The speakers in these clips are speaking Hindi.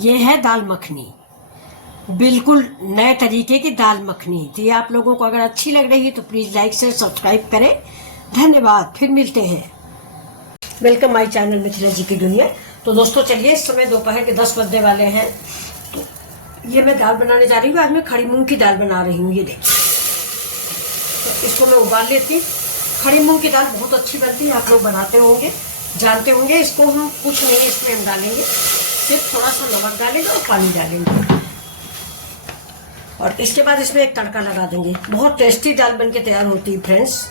ये है दाल मखनी, बिल्कुल नए तरीके की दाल मखनी। तो ये आप लोगों को अगर अच्छी लग रही है तो प्लीज़ लाइक से सब्सक्राइब करें। धन्यवाद, फिर मिलते हैं। वेलकम माय चैनल मिथिला जी की दुनिया। तो दोस्तों चलिए, इस समय दोपहर के 10 बजने वाले हैं। तो ये मैं दाल बनाने जा रही हूँ। आज मैं खड़ी मूंग की दाल बना रही हूँ। ये देखिए, तो इसको मैं उबाल लेती हूँ। खड़ी मूंग की दाल बहुत अच्छी बनती है, आप लोग बनाते होंगे, जानते होंगे। इसको हम कुछ नहीं इसमें हम डालेंगे, सिर्फ थोड़ा सा नमक डालेंगे और पानी डालेंगे, और इसके बाद इसमें एक तड़का लगा देंगे। बहुत टेस्टी दाल बन के तैयार होती है फ्रेंड्स।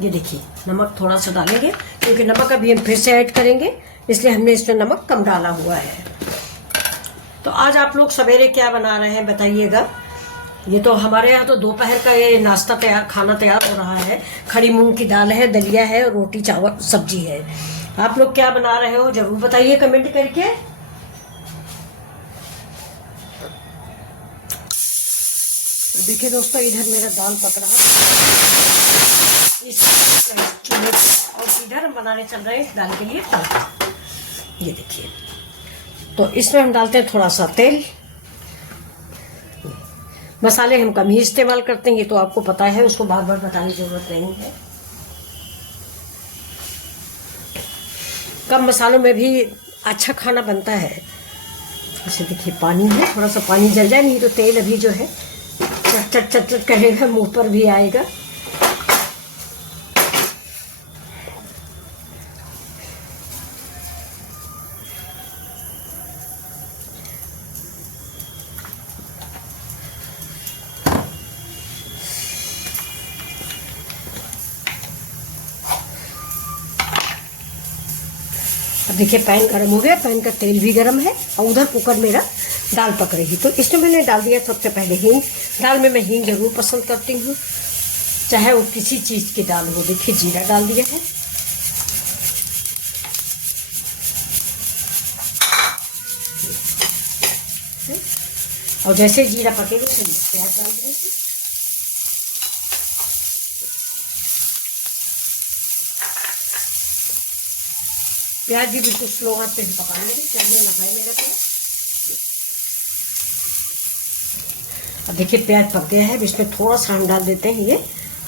ये देखिए, नमक थोड़ा सा डालेंगे क्योंकि नमक अभी हम फिर से ऐड करेंगे, इसलिए हमने इसमें नमक कम डाला हुआ है। तो आज आप लोग सवेरे क्या बना रहे हैं बताइएगा। ये तो हमारे यहाँ तो दोपहर का ये नाश्ता तैयार, खाना तैयार हो रहा है। खड़ी मूंग की दाल है, दलिया है, रोटी चावल सब्जी है। आप लोग क्या बना रहे हो जरूर बताइए कमेंट करके। देखिए दोस्तों, इधर मेरा दाल पक रहा है इस चूल्हे पर, और इधर हम बनाने चल रहे हैं दाल के लिए तड़का। ये देखिए, तो इसमें हम डालते हैं थोड़ा सा तेल। मसाले हम कम ही इस्तेमाल करते हैं, ये तो आपको पता है, उसको बार बार बताने की जरूरत नहीं है। कम मसालों में भी अच्छा खाना बनता है। जैसे देखिए, पानी है, थोड़ा सा पानी जल जाए, नहीं तो तेल अभी जो है चट चट चट चट करेगा, मुंह पर भी आएगा। अब देखिए, पैन गर्म हो गया, पैन का तेल भी गर्म है, और उधर कुकर मेरा दाल पक रही। तो इसमें मैंने डाल दिया सबसे पहले हींग। दाल में मैं हींग जरूर पसंद करती हूँ, चाहे वो किसी चीज़ की दाल हो। देखिए, जीरा डाल दिया है, और जैसे जीरा पकेगा तो प्याज डाल देंगे। प्याज भी बिल्कुल स्लो आंच पे ही पकाने लगे, चलिए ना भाई मेरा प्याज। अब देखिए, प्याज पक गया है। अब इसमें थोड़ा सा हम डाल देते हैं ये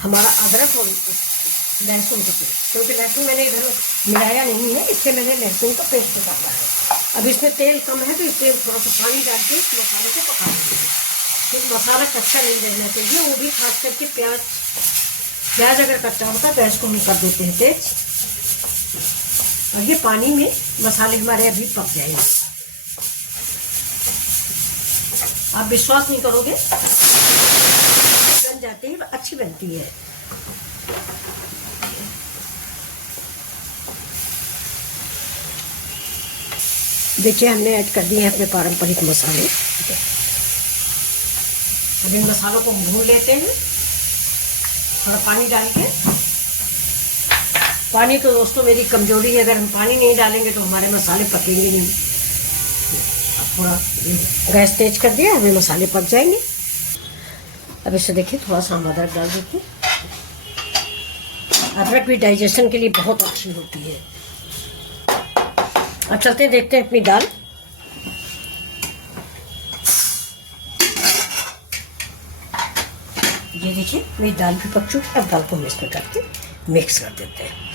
हमारा अदरक और लहसुन का पेस्ट, क्योंकि लहसुन मैंने इधर मिलाया नहीं है, इससे मैंने लहसुन का पेस्ट डाला है। अब इसमें तेल कम है, तो इसलिए थोड़ा सा पानी डाल के इस मसाले को पका देंगे। फिर मसाला कच्चा नहीं रहना चाहिए, वो भी खास करके प्याज अगर कच्चा होता है तो गैस को हम कर देते हैं तेज, और ये पानी में मसाले हमारे अभी पक जाएंगे। आप विश्वास नहीं करोगे, बन जाती है, अच्छी बनती है। देखिए, हमने ऐड कर दिए हैं अपने पारंपरिक मसाले। अब इन मसालों को भून लेते हैं थोड़ा पानी डाल के। पानी तो दोस्तों मेरी कमजोरी है, अगर हम पानी नहीं डालेंगे तो हमारे मसाले पकेंगे नहीं। अब थोड़ा गैस तेज कर दिया, हमें मसाले पक जाएंगे। अब इसे देखिए, थोड़ा सा हम अदरक डाल देते हैं। अदरक भी डाइजेशन के लिए बहुत अच्छी होती है। अब चलते हैं, देखते हैं अपनी दाल। ये देखिए, मेरी दाल भी पक चुकी है। अब दाल को हम इसमें करके मिक्स कर देते हैं।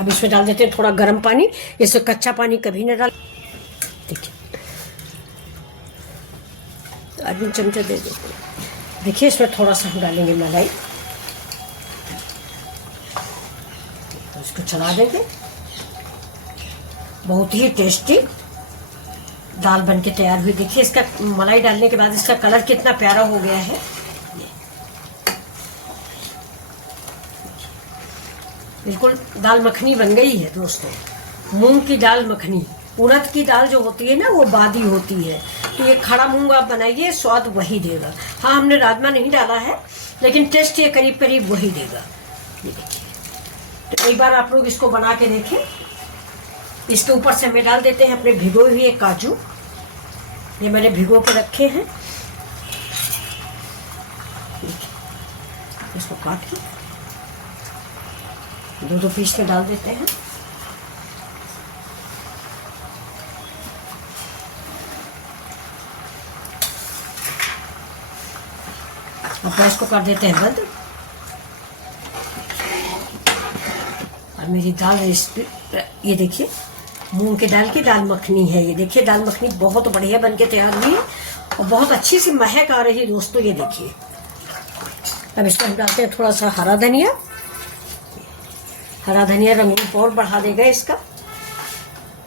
अब इसमें डाल देते हैं थोड़ा गर्म पानी, इससे कच्चा पानी कभी ना डाल। देखिए, आधी चमचा दे देते हैं। देखिए, इसमें थोड़ा सा हम डालेंगे मलाई, तो इसको चला देंगे। बहुत ही टेस्टी दाल बन के तैयार हुई। देखिए, इसका मलाई डालने के बाद इसका कलर कितना प्यारा हो गया है। बिल्कुल दाल मखनी बन गई है दोस्तों, मूंग की दाल मखनी। उड़द की दाल जो होती है ना, वो बादी होती है, तो ये खड़ा मूंग आप बनाइए, स्वाद वही देगा। हाँ, हमने राजमा नहीं डाला है, लेकिन टेस्ट ये करीब करीब वही देगा। ये देखिए, तो एक बार आप लोग इसको बना के देखें। इसके ऊपर से हमें डाल देते हैं अपने भिगोए हुए काजू। ये मैंने भिगो के रखे हैं, इसको काट के 2-2 पीस में डाल देते हैं। अब गैस को कर देते हैं बंद। और मेरी दाल रेसिपी ये देखिए, मूंग की दाल की दाल मखनी है। ये देखिए दाल मखनी बहुत बढ़िया बन के तैयार हुई है और बहुत अच्छी सी महक आ रही है दोस्तों। ये देखिए, अब इसमें हम डालते हैं थोड़ा सा हरा धनिया। हरा धनिया रंग और बढ़ा देगा इसका।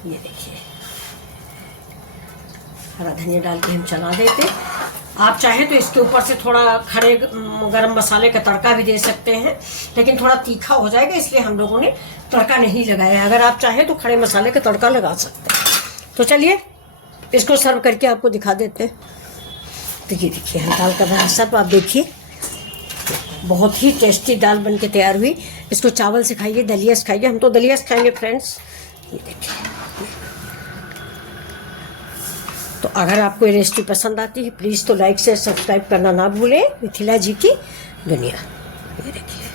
ये देखिए, हरा धनिया डाल के हम चला देते। आप चाहे तो इसके ऊपर से थोड़ा खड़े गरम मसाले का तड़का भी दे सकते हैं, लेकिन थोड़ा तीखा हो जाएगा इसलिए हम लोगों ने तड़का नहीं लगाया। अगर आप चाहे तो खड़े मसाले का तड़का लगा सकते हैं। तो चलिए इसको सर्व करके आपको दिखा देते हैं। तो ये देखिए हम दाल का बना सब, आप देखिए बहुत ही टेस्टी दाल बन के तैयार हुई। इसको चावल से खाइए, दलिया से खाइए। हम तो दलिया से खाएंगे फ्रेंड्स। ये देखिए, तो अगर आपको ये रेसिपी पसंद आती है प्लीज़ तो लाइक से सब्सक्राइब करना ना भूलें। मिथिला जी की दुनिया। ये देखिए।